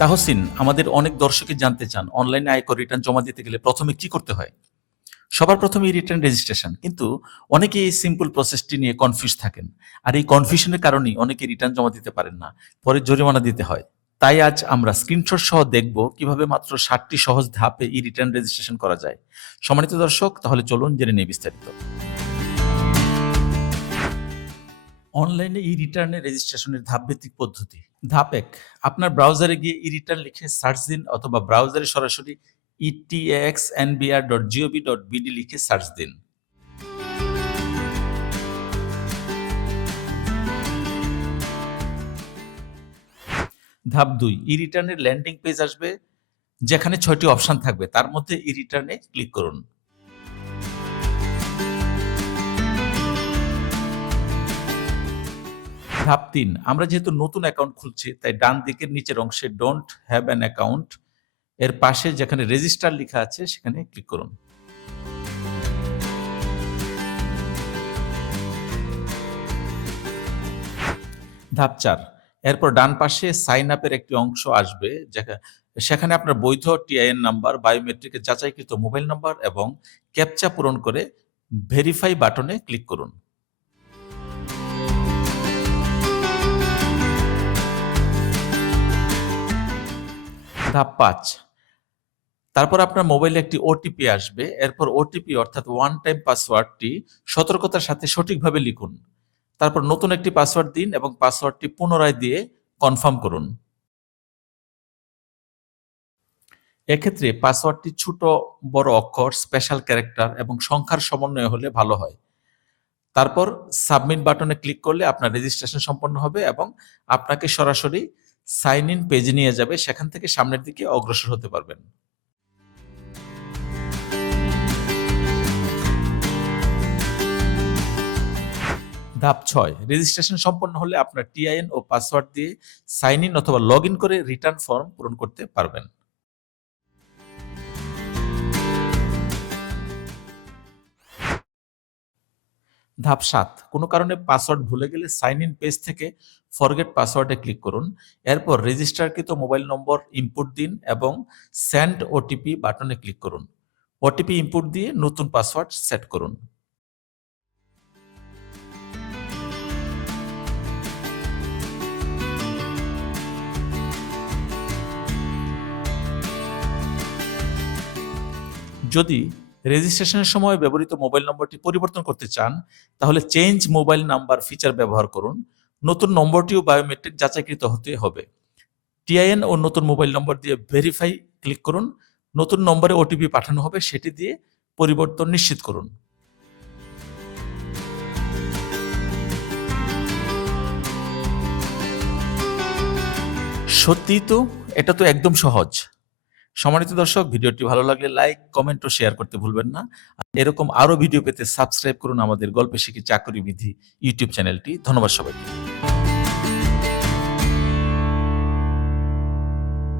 তাহসিন, আমাদের অনেক দর্শকই জানতে চান অনলাইনে আয়কর রিটার্ন জমা দিতে গেলে প্রথমে কি করতে হয়? সবার প্রথমে রিটার্ন রেজিস্ট্রেশন। কিন্তু অনেকেই এই সিম্পল প্রসেসটি নিয়ে কনফিউজ থাকেন। আর এই কনফিউশনের কারণেই অনেকে রিটার্ন জমা দিতে পারেন না। পরে জরিমানা দিতে হয়। তাই আজ আমরা স্ক্রিনশট সহ দেখব কিভাবে মাত্র ৭টি সহজ ধাপে রিটার্ন রেজিস্ট্রেশন করা যায়। সম্মানিত দর্শক, তাহলে চলুন জেনে নিই বিস্তারিত। অনলাইনে রিটার্নের রেজিস্ট্রেশনের ধাপভিত্তিক পদ্ধতি। ধাপ ১, আপনার ব্রাউজারে গিয়ে রিটার্ন লিখে সার্চ দিন অথবা ব্রাউজারে সরাসরি etaxnbr.gov.bd লিখে সার্চ দিন। ধাপ ২, রিটার্নের ল্যান্ডিং পেজ আসবে, যেখানে ৬টি অপশন থাকবে। তার মধ্যে রিটার্নে ক্লিক করুন। ধাপ ৩, আমরা যেহেতু নতুন অ্যাকাউন্ট খুলছি তাই ডান দিকের নিচের অংশে ডোন্ট হ্যাভ অ্যান অ্যাকাউন্ট এর পাশে যেখানে রেজিস্টার লেখা আছে সেখানে ক্লিক করুন। ধাপ ৪, এরপর ডান পাশে সাইন আপের একটি অংশ আসবে, সেখানে আপনার বৈধ টিআইএন নাম্বার, বায়োমেট্রিকের যাচাইকৃত মোবাইল নাম্বার এবং ক্যাপচা পূরণ করে ভেরিফাই বাটনে ক্লিক করুন। ধাপ ৫, তারপর আপনার মোবাইলে একটি ওটিপি আসবে। এরপর ওটিপি অর্থাৎ ওয়ান টাইম পাসওয়ার্ডটি সতর্কতার সাথে সঠিকভাবে লিখুন। তারপর নতুন একটি পাসওয়ার্ড দিন এবং পাসওয়ার্ডটি পুনরায় দিয়ে কনফার্ম করুন। এক্ষেত্রে পাসওয়ার্ডটি ছোট বড় অক্ষর, স্পেশাল ক্যারেক্টার এবং সংখ্যার সমন্বয় হলে ভালো হয়। তারপর সাবমিট বাটনে ক্লিক করলে আপনার রেজিস্ট্রেশন সম্পন্ন হবে এবং আপনাকে সরাসরি সাইন ইন পেজে নিয়ে যাবে। সেখান থেকে সামনের দিকে অগ্রসর হতে পারবেন। ধাপ ৬, রেজিস্ট্রেশন সম্পন্ন হলে আপনার টিআইএন ও পাসওয়ার্ড দিয়ে সাইন ইন অথবা লগ ইন করে রিটার্ন ফর্ম পূরণ করতে পারবেন। ধাপ ৭, কোনো কারণে পাসওয়ার্ড ভুলে গেলে সাইন ইন পেজ থেকে ফরগেট পাসওয়ার্ডে ক্লিক করুন। এরপর রেজিস্টারকৃত মোবাইল নম্বর ইনপুট দিন এবং সেন্ড ওটিপি বাটনে ক্লিক করুন। ওটিপি ইনপুট দিয়ে নতুন পাসওয়ার্ড সেট করুন। যদি রেজিস্ট্রেশনের সময় ব্যবহৃত মোবাইল নম্বরটি পরিবর্তন করতে চান, তাহলে চেঞ্জ মোবাইল নাম্বার ফিচার ব্যবহার করুন। নতুন নম্বরটিও বায়োমেট্রিক যাচাইকৃত হতে হবে। টিআইএন ও নতুন মোবাইল নম্বর দিয়ে ভেরিফাই ক্লিক করুন। নতুন নম্বরে ওটিপি পাঠানো হবে, সেটি দিয়ে পরিবর্তন নিশ্চিত করুন। সত্যিই তো, এটা তো একদম সহজ। সম্মানিত দর্শক, ভিডিওটি ভালো লাগলে লাইক, কমেন্ট ও শেয়ার করতে ভুলবেন না। আর এরকম আরো ভিডিও পেতে সাবস্ক্রাইব করুন আমাদের গল্পে শিখি চাকরি বিধি ইউটিউব চ্যানেলটি। ধন্যবাদ সবাইকে।